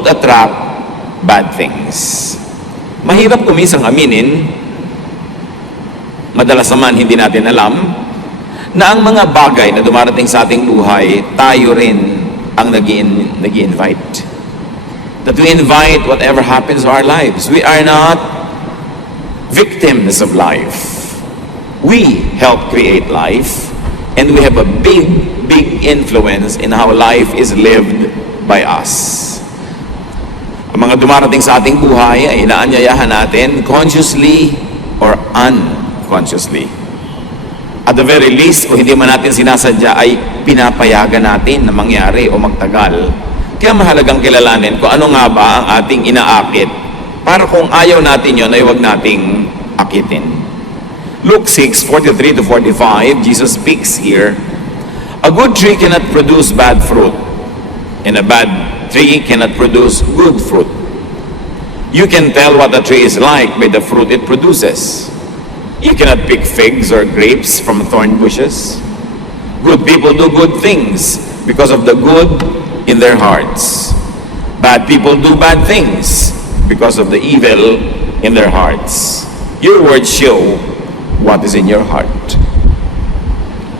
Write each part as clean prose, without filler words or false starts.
don't attract bad things. Mahirap kumisang aminin, madalas naman hindi natin alam, na ang mga bagay na dumarating sa ating buhay, tayo rin ang nag-i-invite. That we invite whatever happens to our lives. We are not victims of life. We help create life, and we have a big influence in how life is lived by us. Ang mga dumarating sa ating buhay ay inaanyayahan natin consciously or unconsciously. At the very least, kung hindi man natin sinasadya, ay pinapayagan natin na mangyari o magtagal. Kaya mahalagang kilalanin kung ano nga ba ang ating inaakit, para kung ayaw natin yon ay huwag nating akitin. Luke 6:43-45, Jesus speaks here, "A good tree cannot produce bad fruit, and a bad tree cannot produce good fruit. You can tell what a tree is like by the fruit it produces. You cannot pick figs or grapes from thorn bushes. Good people do good things because of the good in their hearts. Bad people do bad things because of the evil in their hearts. Your words show what is in your heart."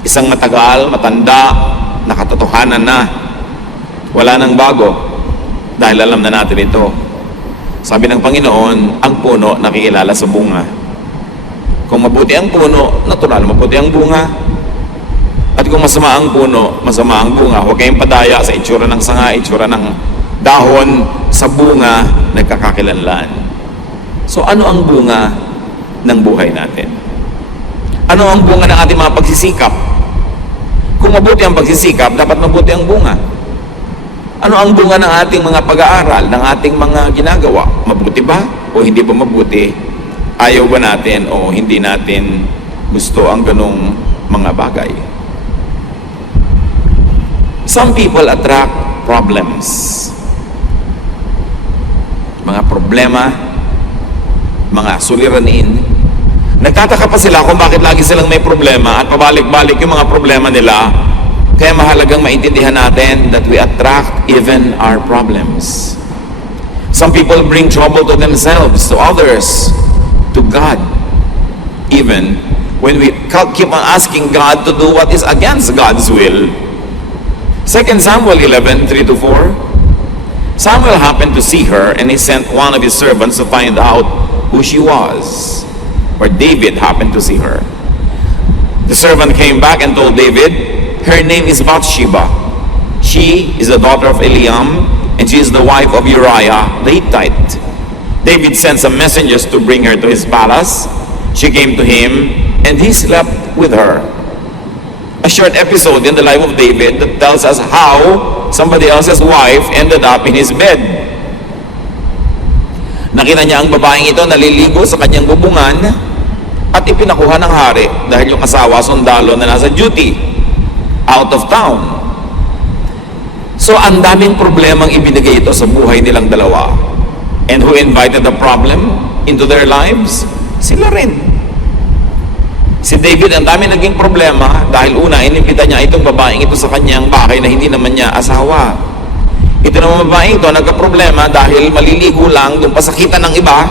Isang matagal, matanda, nakatotohanan na, wala nang bago, dahil alam na natin ito. Sabi ng Panginoon, ang puno nakikilala sa bunga. Kung mabuti ang puno, natural mabuti ang bunga. At kung masama ang puno, masama ang bunga. Huwag kayong padaya sa itsura ng sanga, itsura ng dahon, sa bunga, nagkakakilanlan. So ano ang bunga ng buhay natin? Ano ang bunga ng ating mga pagsisikap? Kung mabuti ang pagsisikap, dapat mabuti ang bunga. Ano ang bunga ng ating mga pag-aaral, ng ating mga ginagawa? Mabuti ba o hindi pa mabuti? Ayaw ba natin o hindi natin gusto ang ganong mga bagay? Some people attract problems. Mga problema, mga suliranin. Nagtataka pa sila kung bakit lagi silang may problema at pabalik-balik yung mga problema nila. Kaya mahalagang maintindihan natin that we attract even our problems. Some people bring trouble to themselves, to others, to God. Even when we keep on asking God to do what is against God's will. 2 Samuel 11:3-4. Samuel happened to see her, and he sent one of his servants to find out who she was. Or David happened to see her. The servant came back and told David, "Her name is Bathsheba. She is the daughter of Eliam, and she is the wife of Uriah the Hittite." David sent some messengers to bring her to his palace. She came to him, and he slept with her. A short episode in the life of David that tells us how somebody else's wife ended up in his bed. Nakita niya ang babaeng ito naliligo sa kanyang bubungan at ipinakuha ng hari dahil yung asawa sundalo na nasa duty out of town. So ang daming problemang ibinigay ito sa buhay nilang dalawa. And who invited the problem into their lives? Sila rin. Si David, ang dami naging problema dahil una, inimbita niya itong babaeng ito sa kanyang bahay na hindi naman niya asawa. Ito naman babaeng ito nagka-problema dahil maliligo lang, yung pasakitan ng iba,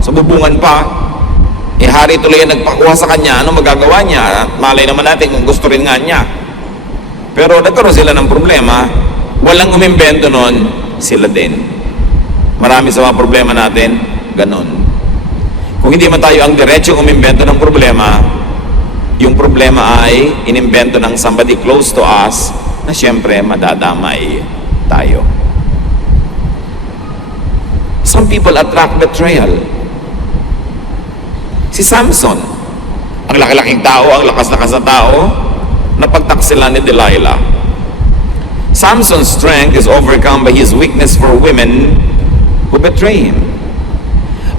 sa bubungan pa. Hari tuloy ang nagpakuha sa kanya, ano magagawa niya? Malay naman natin kung gusto rin nga niya. Pero nagkaroon sila ng problema, walang umimbento nun, sila din. Marami sa mga problema natin, ganon. Kung hindi man tayo ang diretsyo umimbento ng problema, yung problema ay inimbento ng somebody close to us na siyempre madadamay tayo. Some people attract betrayal. Si Samson, ang laki-laking tao, ang lakas-lakas na tao, napagtaksila ni Delilah. Samson's strength is overcome by his weakness for women who betray him.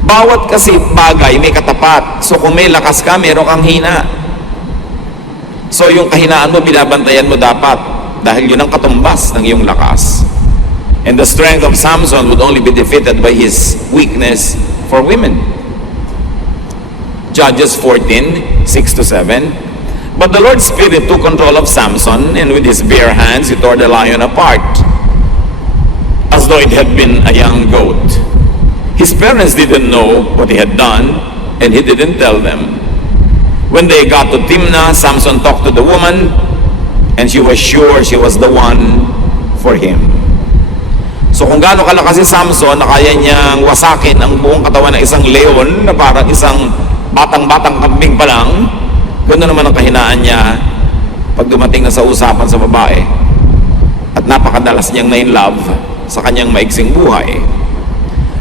Bawat kasi bagay may katapat. So kung may lakas ka, meron kang hina. So yung kahinaan mo, binabantayan mo dapat dahil yun ang katumbas ng iyong lakas. And the strength of Samson would only be defeated by his weakness for women. Judges 14:6-7. But the Lord's Spirit took control of Samson, and with his bare hands he tore the lion apart. As as though it had been a young goat. His parents didn't know what he had done, and he didn't tell them. When they got to Timnah, Samson talked to the woman, and she was sure she was the one for him. So kung gaano kalakas si Samson na kaya niyang wasakin ang buong katawan ng isang leon na parang isang batang-batang kambing pa lang, ganoon naman ang kahinaan niya pag dumating na sa usapan sa babae. At napakadalas niyang na-in-love sa kanyang maiksing buhay.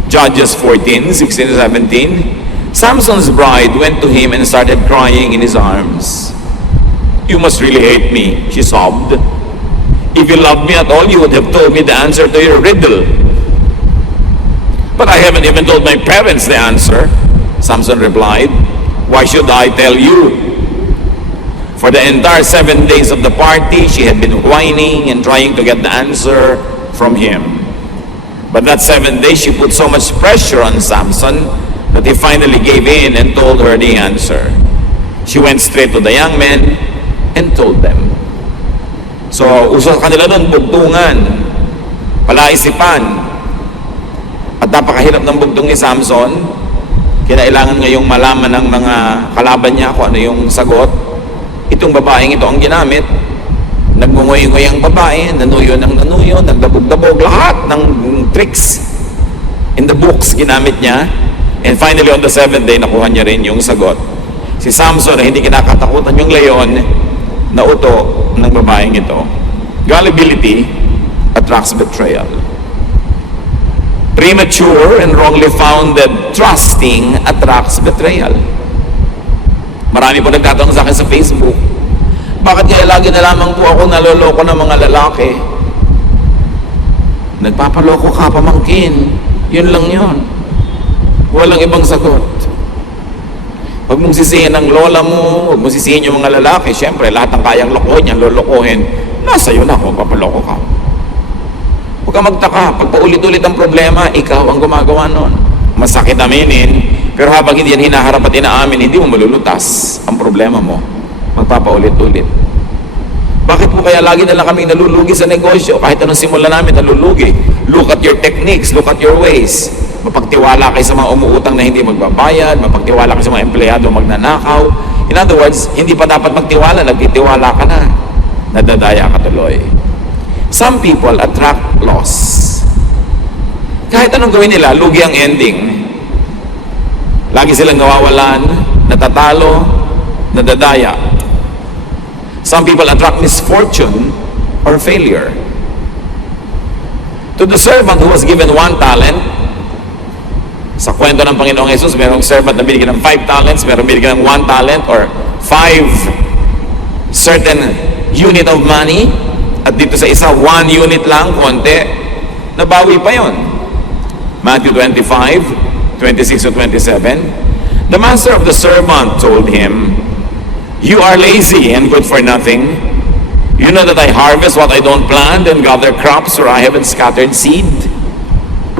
Judges 14:16-17, Samson's bride went to him and started crying in his arms. "You must really hate me," she sobbed. "If you loved me at all, you would have told me the answer to your riddle." "But I haven't even told my parents the answer," Samson replied. "Why should I tell you?" For the entire 7 days of the party, she had been whining and trying to get the answer from him. But that 7 days, she put so much pressure on Samson that he finally gave in and told her the answer. She went straight to the young men and told them. So, uso sa kanila doon, bugtungan, palaisipan. At napakahirap ng bugtong ni Samson. Kinailangan ngayong malaman ng mga kalaban niya kung ano yung sagot. Itong babaeng ito ang ginamit. Nagmungoy-ngoy ang babae, nanuyo ng nanuyo, nagdabog-dabog, lahat ng tricks in the books ginamit niya. And finally, on the 7th day, nakuha niya rin yung sagot. Si Samson na hindi kinakatakutan yung leon, nauto ng babaeng ito. Gullibility attracts betrayal. Premature and wrongly founded trusting attracts betrayal. Marami po nagtatanong sa akin sa Facebook, bakit kaya lagi na lamang po ako naloloko ng mga lalaki? Nagpapaloko ka, pamangkin. Yun lang yun. Walang ibang sagot. Huwag mong sisihin ang lola mo, huwag mong sisihin yung mga lalaki. Siyempre, lahat ng kayang lokohin yan, lolokohin. Nasa iyo na kung papaloko ka. Huwag ka magtaka. Pag paulit-ulit ang problema, ikaw ang gumagawa nun. Masakit aminin, pero habang hindi yan hinaharap at inaamin, hindi mo malulutas ang problema mo. Magpapaulit-ulit. Bakit po kaya lagi na lang kaming nalulugi sa negosyo? Kahit anong simula namin, nalulugi. Look at your techniques, look at your ways. Mapagtiwala kayo sa mga umuutang na hindi magbabayad, mapagtiwala kayo sa mga empleyado magnanakaw. In other words, hindi pa dapat magtiwala, nagtitiwala ka na. Nadadaya ka tuloy. Some people attract loss. Kahit anong gawin nila, lugi ang ending. Lagi silang nawawalan, natatalo, nadadaya. Some people attract misfortune or failure. To the servant who was given 1 talent, sa kwento ng Panginoong Jesus, mayroong servant na binigyan ng 5 talents, mayroong binigyan ng 1 talent or 5 certain unit of money, at dito sa isa, 1 unit lang, konti, nabawi pa yon. Matthew 25:26-27. The master of the servant told him, "You are lazy and good for nothing. You know that I harvest what I don't plant and gather crops where I haven't scattered seed.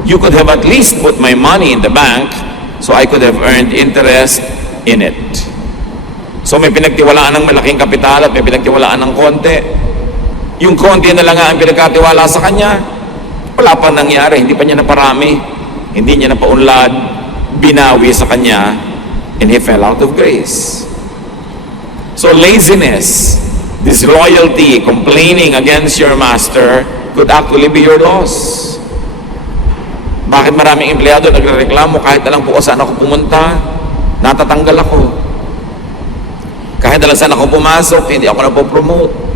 You could have at least put my money in the bank so I could have earned interest in it." So may pinagtiwalaan ng malaking kapital at may pinagtiwalaan ng konti. Yung konti na lang nga ang pinagkatiwala sa kanya, wala pa nangyari, hindi pa niya naparami, hindi niya napaunlad, binawi sa kanya, and he fell out of grace. So laziness, disloyalty, complaining against your master could actually be your loss. Bakit maraming empleyado nagrereklamo kahit alam po saan ako pumunta, natatanggal ako. Kahit alam saan ako pumasok, hindi ako napopromote.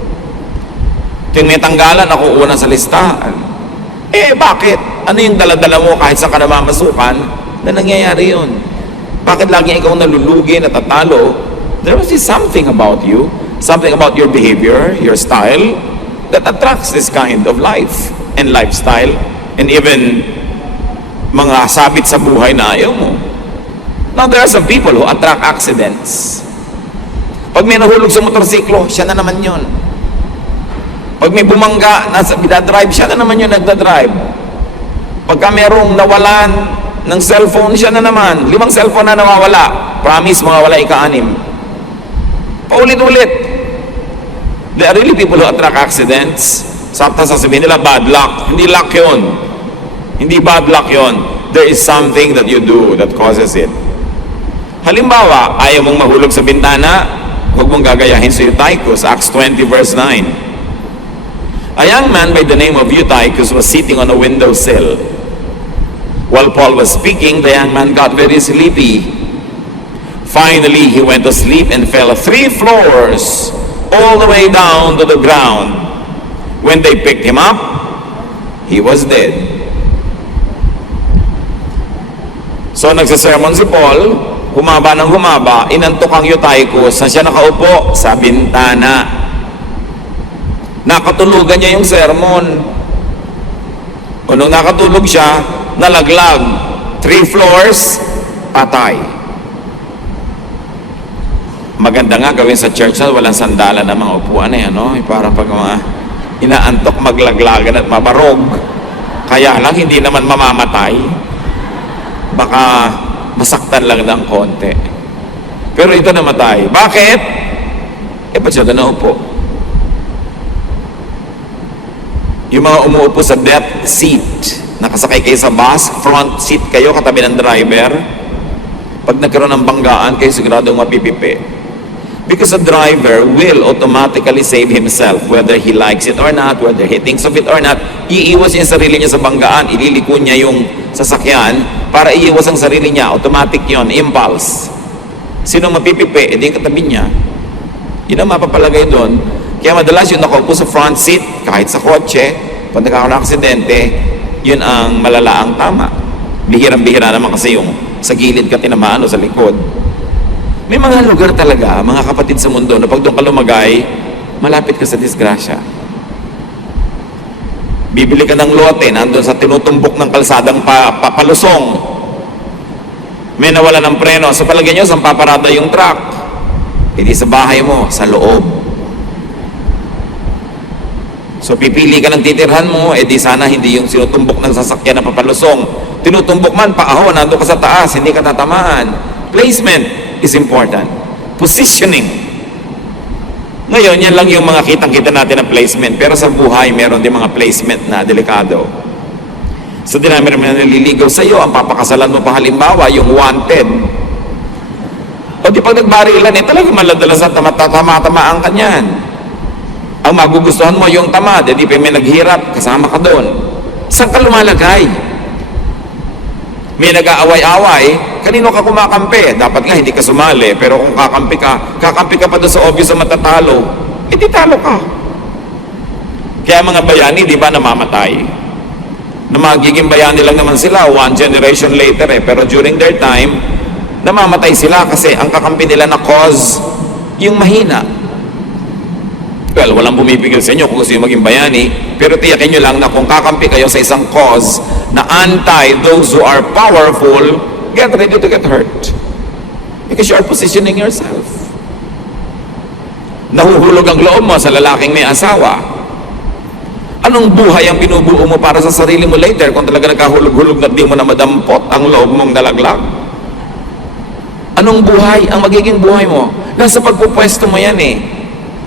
Tuwing may tanggalan, ako una sa listahan. Bakit? Ano yung daladala mo kahit sa kanamamasukan na nangyayari yun? Bakit lagi ikaw nalulugi, natatalo? There must be something about you, something about your behavior, your style, that attracts this kind of life and lifestyle, and even mga sabit sa buhay na ayaw mo. Now, there are some people who attract accidents. Pag may nahulog sa motorsiklo, siya na naman yun. Pag may bumangga, bidadrive, siya na naman yun nagdadrive. Pagka merong nawalan ng cellphone, siya na naman. 5 cellphone na nawawala. Promise, mawawala ika-6. Paulit-ulit. There are really people who attract accidents. Sometimes sasabihin nila, bad luck. Hindi luck yun. Hindi bad luck yon. There is something that you do that causes it. Halimbawa, ayaw mong mahulog sa bintana, huwag mong gagayahin si Eutychus, Acts 20 verse 9. A young man by the name of Eutychus was sitting on a windowsill. While Paul was speaking, the young man got very sleepy. Finally, he went to sleep and fell 3 floors all the way down to the ground. When they picked him up, he was dead. So nagsasermon si Paul, humaba ng humaba, inantok ang Eutychus na siya nakaupo sa bintana. Nakatulugan niya yung sermon. O nung nakatulog siya, nalaglag. 3 floors, patay. Maganda nga gawin sa church na walang sandalan ng mga upuan eh, ano? Parang pag mga inaantok maglaglagan at mabarog. Kaya lang hindi naman mamamatay. Baka masaktan lang ng konti. Pero ito namatay. Bakit? Ba't siya doon naupo? Yung mga umuupo sa death seat, nakasakay kayo sa bus, front seat kayo, katabi ng driver, pag nagkaroon ng banggaan, kayo siguradong mapipipi. Because a driver will automatically save himself, whether he likes it or not, whether he thinks of it or not. Iiwas yung sarili niya sa banggaan, ililiko niya yung sasakyan para iiwas ang sarili niya. Automatic yon, impulse. Sino mapipipi, edi yung katabi niya. Yun ang mapapalagay doon. Kaya madalas yung nakaupo sa front seat, kahit sa kotse, pag nagkakaroon ng aksidente, yun ang malalaang tama. Bihirang-bihira naman kasi yung sa gilid ka tinamaan o sa likod. May mga lugar talaga, mga kapatid sa mundo, na pag doon ka lumagay, malapit ka sa disgrasya. Bibili ka ng lote, nandun sa tinutumbok ng kalsadang papalusong. May nawala ng preno. So palagay nyo, saan paparada yung truck? Hindi sa bahay mo, sa loob. So pipili ka ng titirhan mo, di sana hindi yung sinutumbok ng sasakyan na papalusong. Tinutumbok man, paahon, nandun ka sa taas, hindi ka tatamaan. Placement is important. Positioning. Ngayon, yan lang yung mga kitang-kita natin na placement. Pero sa buhay, meron din mga placement na delikado. So, di namin naliligaw sa iyo, ang papakasalan mo pa halimbawa, yung wanted. O di pag nagbarilan, talagang maladalasan, tama-tamaan ka niyan. Ang magugustuhan mo, yung tamad, di pa may naghirap, kasama ka doon. Saan ka lumalagay? May nag-aaway-away, kanino ka kumakampi? Dapat nga hindi ka sumali, pero kung kakampi ka pa doon sa obvious na matatalo, di talo ka. Kaya mga bayani, di ba, namamatay? Na magiging bayani lang naman sila, 1 generation later pero during their time, namamatay sila kasi ang kakampi nila na cause, yung mahina. Well, walang bumibigil sa inyo kung gusto nyo maging bayani, pero tiyakin nyo lang na kung kakampi kayo sa isang cause na anti those who are powerful, get ready to get hurt. Because you are positioning yourself. Nahuhulog ang loob mo sa lalaking may asawa. Anong buhay ang binubuo mo para sa sarili mo later kung talaga nagkahulog-hulog na di mo na madampot ang loob mong nalaglag? Anong buhay ang magiging buhay mo? Nasa pagpupwesto mo yan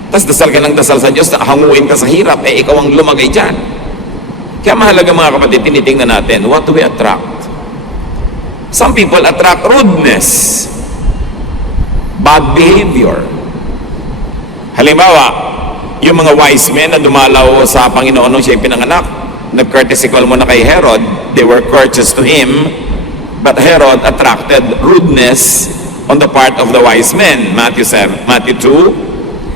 Tapos dasal ka ng dasal sa Diyos na hanguin ka sa hirap, ikaw ang lumagay dyan. Kaya mahalaga mga kapatid, tinitingnan natin, what do we attract? Some people attract rudeness, bad behavior. Halimbawa, yung mga wise men na dumalaw sa Panginoon nung siya pinanganak, nag-courtesy call mo na kay Herod, they were courteous to him, but Herod attracted rudeness on the part of the wise men. Matthew 2,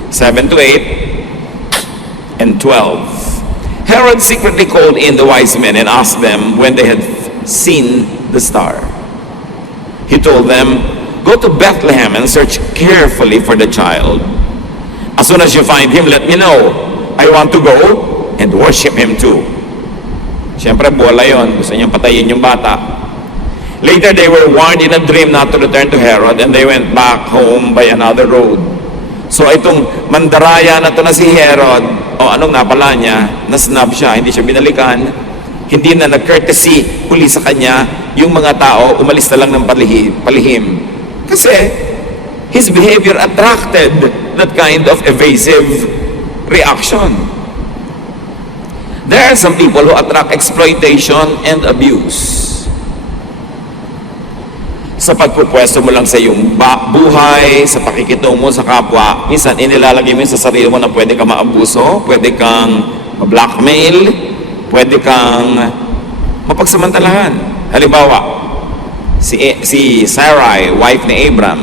7 to 8 and 12. Herod secretly called in the wise men and asked them when they had seen the star. He told them, "Go to Bethlehem and search carefully for the child. As soon as you find him, let me know. I want to go and worship him too." Siyempre, bola yun. Gusto niyang patayin yung bata. Later, they were warned in a dream not to return to Herod, and they went back home by another road. So itong mandaraya na to na si Herod, anong napala niya? Na-snub siya, hindi siya binalikan, hindi na nag-courtesy uli sa kanya, yung mga tao umalis na lang ng palihim. Kasi his behavior attracted that kind of evasive reaction. There are some people who attract exploitation and abuse. Sa pagpupwesto mo lang sa iyong buhay, sa pakikitungo mo sa kapwa, minsan inilalagay mo sa sarili mo na pwede kang maabuso, pwede kang ma-blackmail, pwede kang mapagsamantalahan. Halimbawa, si Sarai, wife ni Abram,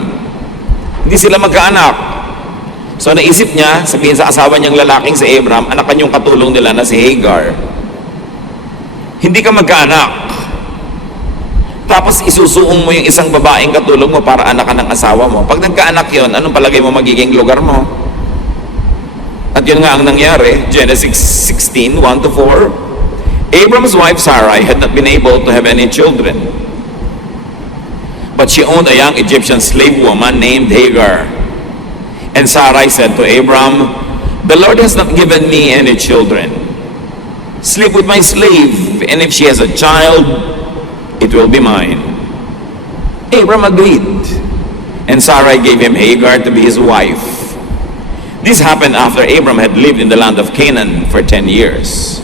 hindi sila magkaanak. So naisip niya, sabihin sa asawa niyang lalaking si Abram, anakan yung katulong nila na si Hagar. Hindi ka magkaanak. Tapos isusuong mo yung isang babaeng katulong mo para anak ka ng asawa mo. Pag nagkaanak yon, anong palagay mo magiging lugar mo? At yun nga ang nangyari, Genesis 16, 1-4. Abram's wife Sarai had not been able to have any children. But she owned a young Egyptian slave woman named Hagar. And Sarai said to Abram, "The Lord has not given me any children. Sleep with my slave, and if she has a child, it will be mine." Abram agreed, and Sarai gave him Hagar to be his wife. This happened after Abram had lived in the land of Canaan for 10 years.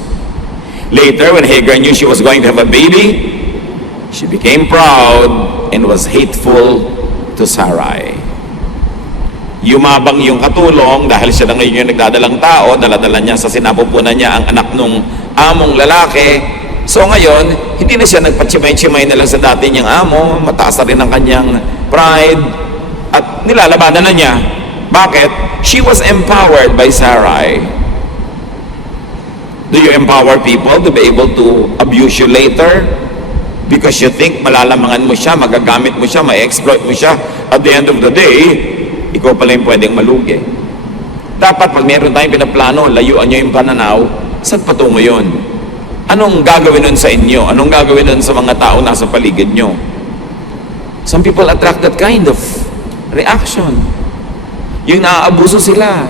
Later, when Hagar knew she was going to have a baby, she became proud and was hateful to Sarai. Yumabang yung katulong dahil siya na ngayon yung nagdadalang tao, daladala niya sa sinapupunan niya ang anak nung among lalaki. So ngayon, hindi na siya nagpatsimay-tsimay na lang sa dati niyang amo, mataas na rin ang kanyang pride, at nilalabanan na niya. Bakit? She was empowered by Sarai. Do you empower people to be able to abuse you later? Because you think malalamangan mo siya, magagamit mo siya, ma-exploit mo siya. At the end of the day, ikaw pala yung pwedeng malugi. Dapat pag meron tayong pinaplano, layuan nyo yung pananaw, saan patungo yun? Anong gagawin nun sa inyo? Anong gagawin nun sa mga tao nasa paligid nyo? Some people attract that kind of reaction. Yung naaabuso sila.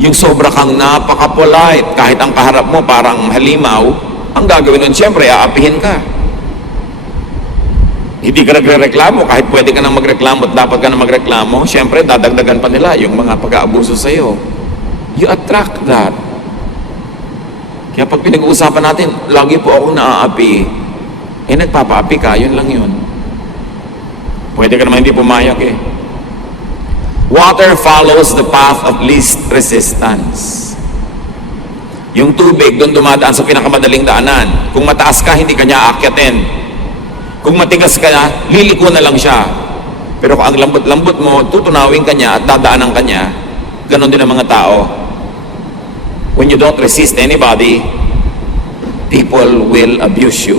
Yung sobra kang napaka-polite, kahit ang kaharap mo parang halimaw, ang gagawin nun siyempre, aapihin ka. Hindi ka nagre-reklamo, kahit pwede ka nang magreklamo at dapat ka nang magreklamo, siyempre dadagdagan pa nila yung mga pag-aabuso sa iyo. You attract that. Kaya pag pinag-uusapan natin, lagi po ako naaapi. Nagpapaapi ka, yun lang yun. Pwede ka naman hindi pumayag eh. Water follows the path of least resistance. Yung tubig, doon dumadaan sa pinakamadaling daanan. Kung mataas ka, hindi ka niya aakyatin. Kung matigas ka na, liliko na lang siya. Pero kung ang lambot-lambot mo, tutunawin ka niya at dadaanan ka niya, ganon din ang mga tao. When you don't resist anybody, people will abuse you.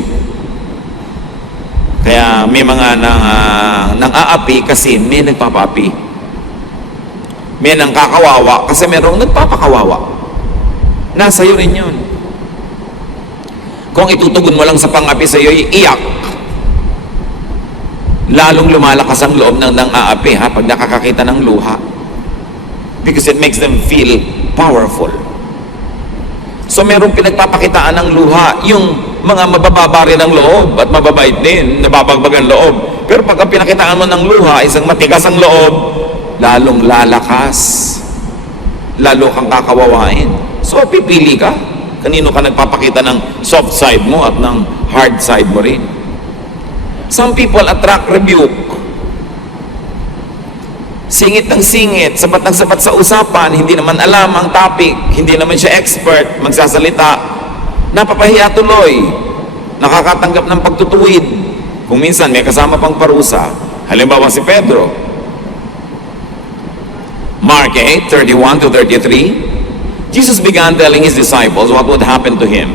Kaya may mga nang-aapi kasi may nagpapaapi. May nang kakawawa kasi merong nagpapakawawa. Nasa iyo rin yun. Kung itutugon mo lang sa pang-api sa iyo, iiyak. Lalong lumalakas ang loob ng nang-aapi pag nakakakita ng luha. Because it makes them feel powerful. So merong pinagpapakitaan ng luha, yung mga mabababa rin ang loob at mababait din, nababagbag ang loob. Pero pag ang pinakitaan mo ng luha, isang matigas ang loob, lalong lalakas. Lalo kang kakawawain. So pipili ka. Kanino ka nagpapakita ng soft side mo at ng hard side mo rin. Some people attract rebuke. Singit ng singit, sapat ng sapat sa usapan, hindi naman alam ang topic, hindi naman siya expert, magsasalita, napapahiya tuloy, nakakatanggap ng pagtutuwid. Kung minsan may kasama pang parusa, halimbawa si Pedro. Mark 8:31-33, Jesus began telling his disciples what would happen to him.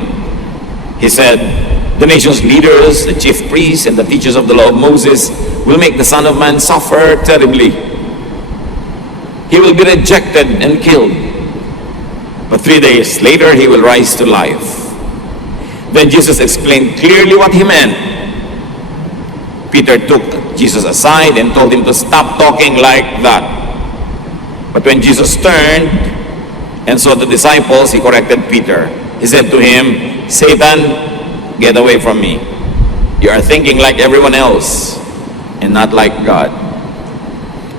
He said, "The nation's leaders, the chief priests, and the teachers of the law of Moses will make the Son of Man suffer terribly. He will be rejected and killed. But 3 days later, he will rise to life." Then Jesus explained clearly what he meant. Peter took Jesus aside and told him to stop talking like that. But when Jesus turned and saw the disciples, he corrected Peter. He said to him, "Satan, get away from me. You are thinking like everyone else and not like God."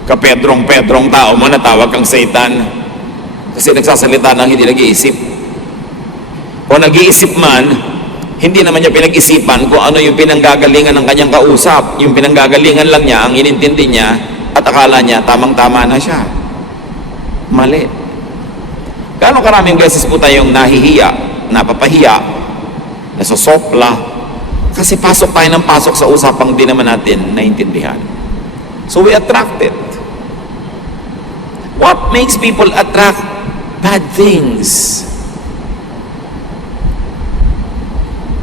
Kapedrong-pedrong tao mo, natawag kang Satan kasi nagsasalita ng hindi nag-iisip. O nag-iisip man, hindi naman niya pinag-isipan kung ano yung pinanggagalingan ng kanyang kausap. Yung pinanggagalingan lang niya, ang inintindi niya, at akala niya, tamang-tama na siya. Mali. Gaano karaming beses po tayong nahihiya, napapahiya, nasosopla, kasi pasok tayo ng pasok sa usapang di naman natin naintindihan. So we attract it. What makes people attract bad things?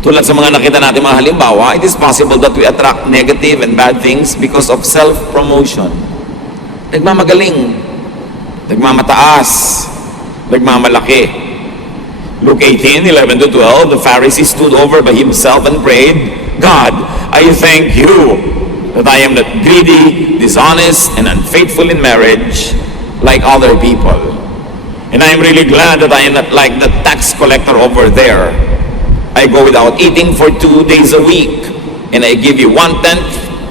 Tulad sa mga nakita natin mga halimbawa, it is possible that we attract negative and bad things because of self-promotion. Nagmamagaling, nagmamataas, nagmamalaki. Luke 18:11-12, the Pharisee stood over by himself and prayed, God, I thank you that I am not greedy, dishonest, and unfaithful in marriage like other people. And I am really glad that I am not like the tax collector over there. I go without eating for 2 days a week, and I give you 1/10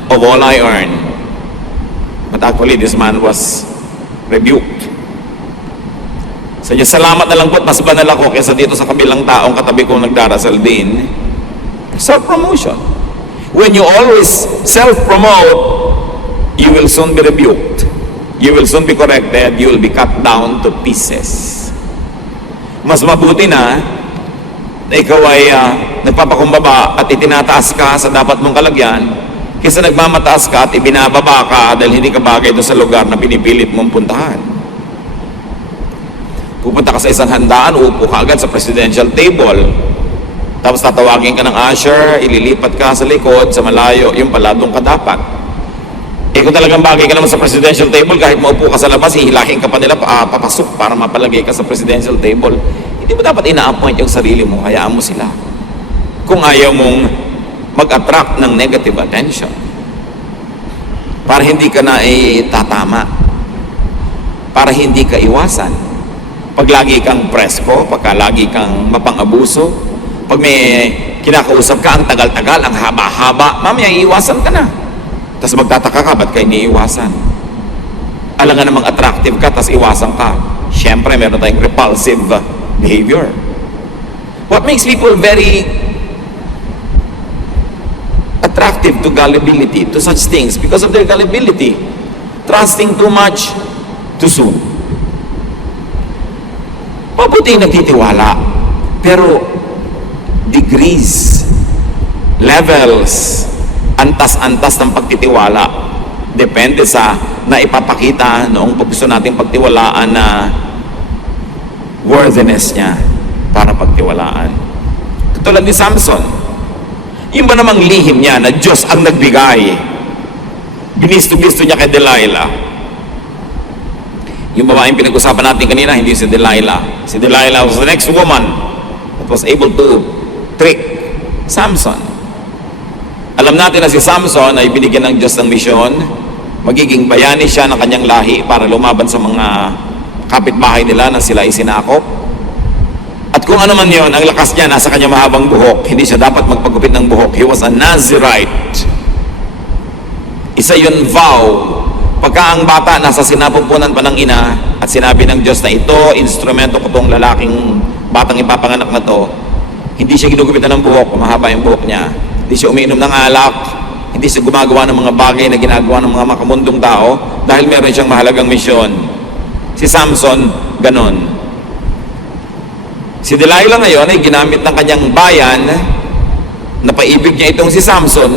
of all I earn. But actually, this man was rebuked. So, salamat na lang po at mas banal ako kaysa dito sa kabilang taong katabi kong nagdarasal din. Self-promotion. When you always self-promote, you will soon be rebuked. You will soon be corrected. You will be cut down to pieces. Mas mabuti na ikaw ay nagpapakumbaba at itinataas ka sa dapat mong kalagyan kaysa nagmamataas ka at ibinababa ka dahil hindi ka bagay doon sa lugar na pinipilit mong puntahan. Pupunta ka sa isang handaan, uupo ka agad sa presidential table, tapos tatawagin ka ng usher, ililipat ka sa likod, sa malayo, yung pala doon ka dapat. Kung talagang bagay ka naman sa presidential table, kahit maupo ka sa labas, hihilahin ka pa nila papasok para mapalagay ka sa presidential table. Hindi mo dapat ina-appoint yung sarili mo, hayaan mo sila. Kung ayaw mong mag-attract ng negative attention, para hindi ka na tatama, para hindi ka iwasan. Pag lagi kang presko, pagka lagi kang mapang-abuso, pag may kinakausap ka, ang tagal-tagal, ang haba-haba, mamaya iiwasan ka na. Tapos magtataka ka, ba't kayo iniiwasan? Alam nga namang attractive ka, tapos iwasan ka. Siyempre, meron tayong repulsive behavior. What makes people very attractive to gullibility, to such things? Because of their gullibility. Trusting too much too soon. Mabuti nagtitiwala, pero degrees, levels, antas-antas ng pagtitiwala depende sa naipapakita noong gusto natin pagtiwalaan na worthiness niya para pagtiwalaan. Katulad ni Samson, yung ba namang lihim niya na Diyos ang nagbigay, binisto-bisto niya kay Delilah. Yung babaeng pinag-usapan natin kanina, hindi si Delilah. Si Delilah was the next woman that was able to trick Samson. Alam natin na si Samson ay binigyan ng Diyos ng misyon, magiging bayani siya ng kanyang lahi para lumaban sa mga kapitbahay nila na sila isinakop. At kung ano man yun, ang lakas niya nasa kanyang mahabang buhok, hindi siya dapat magpagupit ng buhok. He was a Nazirite. Isa yun vow. Pagka ang bata nasa sinapupunan pa ng ina at sinabi ng Diyos na ito, instrumento ko tong lalaking batang ipapanganak na to, hindi siya ginugupitan ng buhok, mahaba yung buhok niya. Hindi siya umiinom ng alak, hindi siya gumagawa ng mga bagay na ginagawa ng mga makamundong tao dahil meron siyang mahalagang misyon. Si Samson, ganon. Si Delilah ngayon ay ginamit ng kanyang bayan, napaibig niya itong si Samson.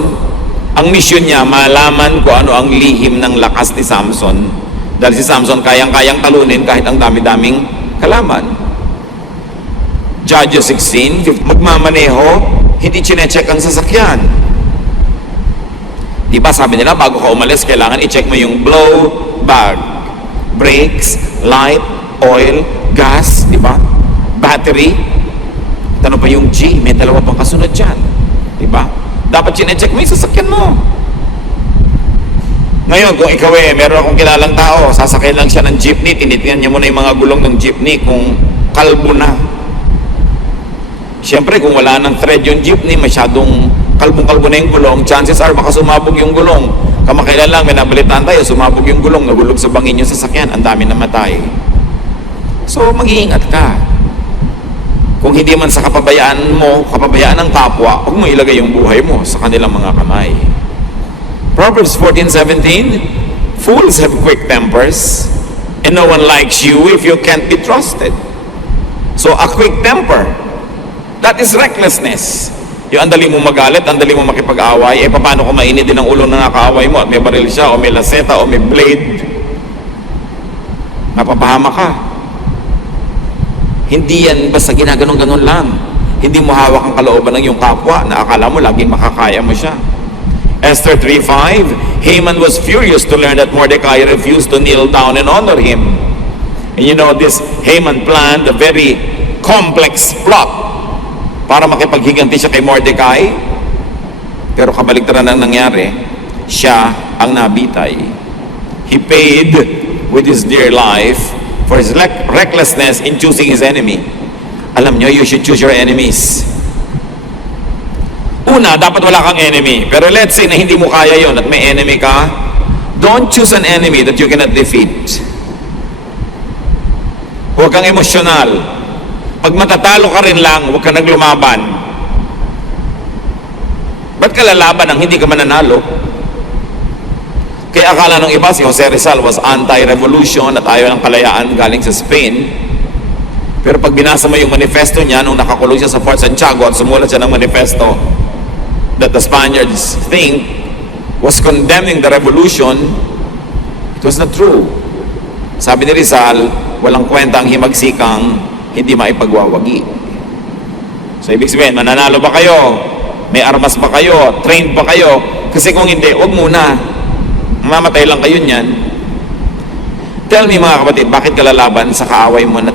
Ang misyon niya, malaman kung ano ang lihim ng lakas ni Samson. Dahil si Samson kayang-kayang talunin kahit ang dami-daming kalaman. Judges 16, magmamaneho, hindi chinecheck ang sasakyan. Diba sabi nila, bago ka umalis, kailangan i-check mo yung blow bag, brakes, light, oil, gas, diba? Battery. Tanong pa yung G, may dalawa pang kasunod dyan. Diba? Dapat chinecheck mo yung sasakyan mo. Ngayon, kung ikaw meron akong kilalang tao, sasakay lang siya ng jeepney, tinitingnan niya muna yung mga gulong ng jeepney kung kalbo na. Siyempre, kung wala ng thread yung jeepney, masyadong kalbong-kalbo na yung gulong, chances are baka sumabog yung gulong. Kamakailan lang, may nabalitaan tayo, sumabog yung gulong, nagulog sa bangin yung sasakyan, ang dami namatay. So, mag-iingat ka. Kung hindi man sa kapabayaan mo, kapabayaan ng kapwa, huwag mo ilagay yung buhay mo sa kanilang mga kamay. Proverbs 14:17, fools have quick tempers, and no one likes you if you can't be trusted. So a quick temper, that is recklessness. Yung andali mo magalit, andali mo makipag-away, paano kung mainit din ang ulo na nakaaway mo at may baril siya, o may laseta, o may blade, napapahama ka. Hindi yan basta ginaganon-ganon lang. Hindi mo hawak ang kalooban ng iyong kapwa na akala mo laging makakaya mo siya. Esther 3:5, Haman was furious to learn that Mordecai refused to kneel down and honor him. And you know, this Haman planned a very complex plot para makipaghiganti siya kay Mordecai. Pero kabaligtaran ang nangyari, siya ang nabitay. He paid with his dear life for his recklessness in choosing his enemy. Alam nyo, you should choose your enemies. Una, dapat wala kang enemy. Pero let's say na hindi mo kaya yon at may enemy ka, don't choose an enemy that you cannot defeat. Huwag kang emosyonal. Pag matatalo ka rin lang, huwag ka naglumaban. Ba't ka lalaban ang hindi ka mananalo? Kaya akala ng iba, si Jose Rizal was anti-revolution at ayaw ng kalayaan galing sa Spain. Pero pag binasa mo yung manifesto niya nung nakakulong siya sa Fort Santiago at sumulat siya ng manifesto that the Spaniards think was condemning the revolution, it was not true. Sabi ni Rizal, walang kwenta ang himagsikang hindi maipagwawagi. So ibig sabihin, mananalo ba kayo? May armas ba kayo? Trained ba kayo? Kasi kung hindi, huwag muna. Mamatay lang kayo niyan. Tell me mga kapatid, bakit ka lalaban sa kaaway mo na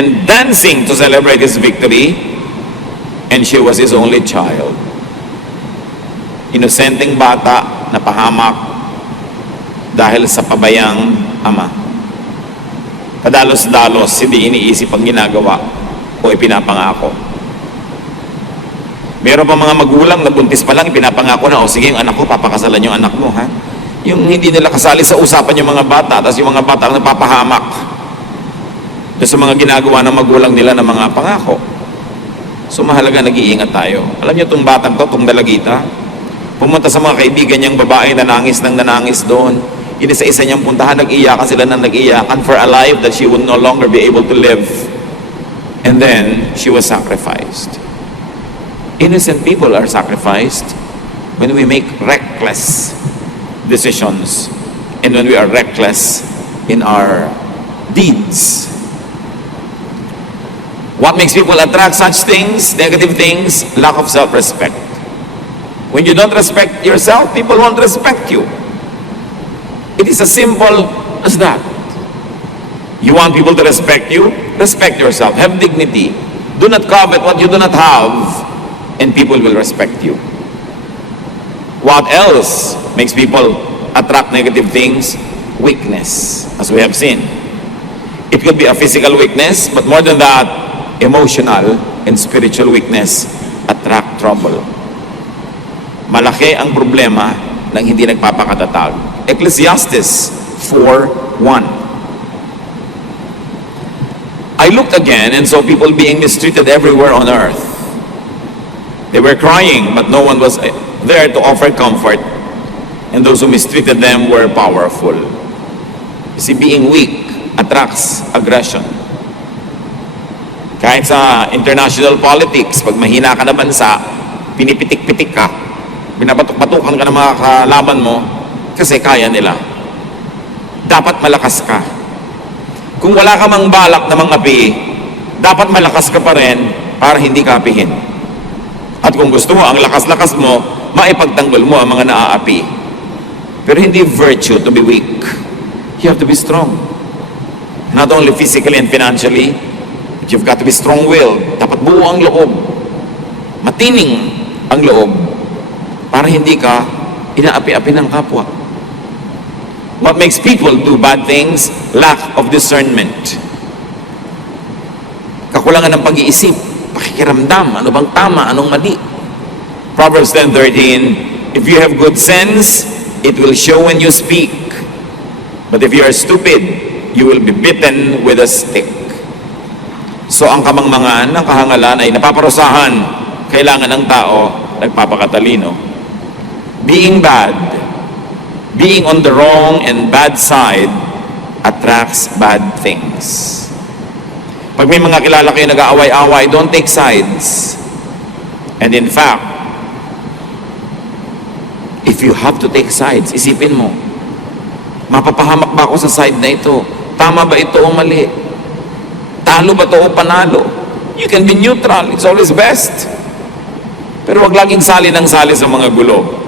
and dancing to celebrate his victory, and she was his only child. Inosenteng bata na pahamak dahil sa pabayang ama. Padalos-dalos, hindi iniisip ang ginagawa o ipinapangako. Meron pa mga magulang na buntis pa lang, ipinapangako na, o sige, yung anak ko, papakasalan yung anak mo, ha? Yung hindi nila kasali sa usapan yung mga bata, tapos yung mga bata ang napapahamak sa mga ginagawa ng magulang nila ng mga pangako. So mahalaga, nag-iingat tayo. Alam niyo itong batang to, itong dalagita, pumunta sa mga kaibigan niyang babae, nanangis ng nanangis doon. Inisa-isa niyang puntahan, nag-iyakan sila ng nag-iyakan for a life that she would no longer be able to live. And then, she was sacrificed. Innocent people are sacrificed when we make reckless decisions and when we are reckless in our deeds. What makes people attract such things, negative things? Lack of self-respect. When you don't respect yourself, people won't respect you. It is as simple as that. You want people to respect you? Respect yourself. Have dignity. Do not covet what you do not have, and people will respect you. What else makes people attract negative things? Weakness, as we have seen. It could be a physical weakness, but more than that, emotional and spiritual weakness attract trouble. Malaki ang problema ng hindi nagpapakatatag. Ecclesiastes 4:1. I looked again and saw people being mistreated everywhere on earth. They were crying, but no one was there to offer comfort, and those who mistreated them were powerful. You see, being weak attracts aggression. Kahit sa international politics, pag mahina ka na bansa, pinipitik-pitik ka. Binabatok-batukan ka ng mga kalaban mo kasi kaya nila. Dapat malakas ka. Kung wala ka mang balak na mangapi, dapat malakas ka pa rin para hindi ka apihin. At kung gusto mo, ang lakas-lakas mo, maipagtanggol mo ang mga naaapi. Pero hindi virtue to be weak. You have to be strong. Not only physically and financially, but you've got to be strong-willed. Dapat buo ang loob. Matining ang loob para hindi ka inaapi-api ng kapwa. What makes people do bad things? Lack of discernment. Kakulangan ng pag-iisip, pakikiramdam, ano bang tama, anong mali. Proverbs 10:13, if you have good sense, it will show when you speak. But if you are stupid, you will be bitten with a stick. So ang kamangmangan ng kahangalan ay napaparusahan. Kailangan ng tao nagpapakatalino. Being bad, being on the wrong and bad side attracts bad things. Pag may mga kilala kayo nag-aaway-away, don't take sides. And in fact, if you have to take sides, isipin mo, mapapahamak ba ako sa side na ito? Tama ba ito o mali? Talo ba ito o panalo? You can be neutral, it's always best. Pero wag laging sali ng sali sa mga gulo.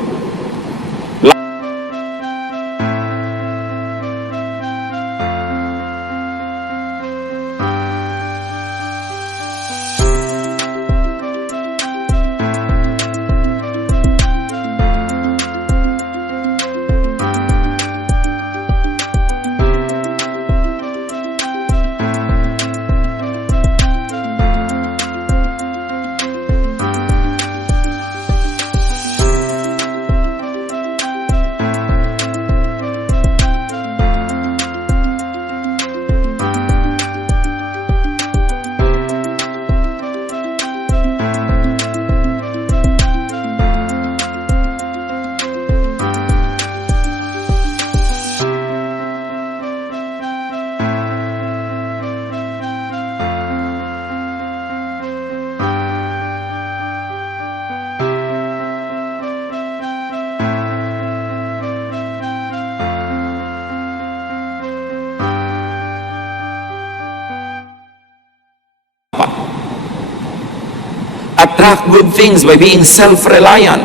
Attract good things by being self-reliant.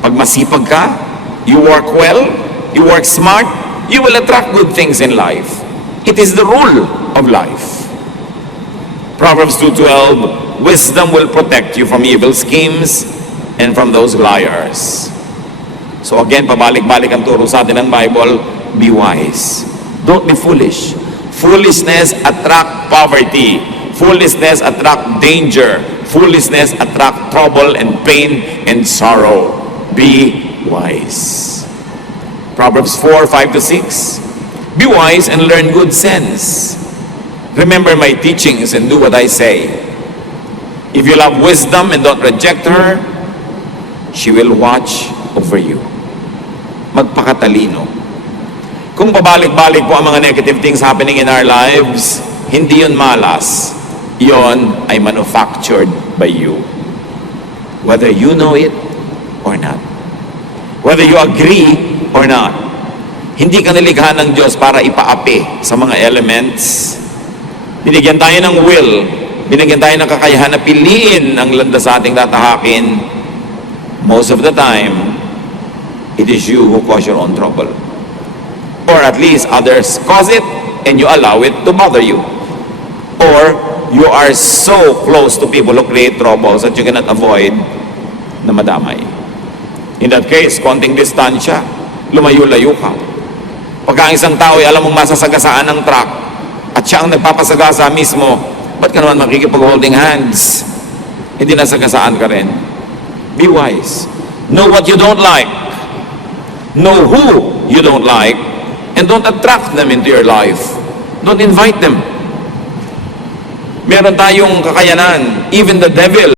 Pag masipag ka, you work well, you work smart, you will attract good things in life. It is the rule of life. Proverbs 2:12, wisdom will protect you from evil schemes and from those liars. So again, pabalik-balik ang turo sa atin ng Bible, be wise. Don't be foolish. Foolishness attract poverty. Foolishness attract danger. Foolishness attract trouble and pain and sorrow. Be wise. Proverbs 4:5-6. Be wise and learn good sense. Remember my teachings and do what I say. If you love wisdom and don't reject her, she will watch over you. Magpakatalino. Kung pabalik-balik po ang mga negative things happening in our lives, hindi yun malas. Yon ay manufactured by you. Whether you know it or not. Whether you agree or not. Hindi ka nilikha ng Diyos para ipaapi sa mga elements. Binigyan tayo ng will. Binigyan tayo ng kakayahan na piliin ang landas sa ating tatahakin. Most of the time, it is you who cause your own trouble. Or at least others cause it and you allow it to bother you. Or you are so close to people who create troubles that you cannot avoid na madamay. In that case, konting distansya, lumayo-layo ka. Pagka ang isang tao ay alam mong masasagasaan ng truck at siya ang nagpapasagasa mismo, ba't ka naman makikipag-holding hands? Hindi nasagasaan ka rin. Be wise. Know what you don't like. Know who you don't like and don't attract them into your life. Don't invite them. Meron tayong kakayanan, even the devil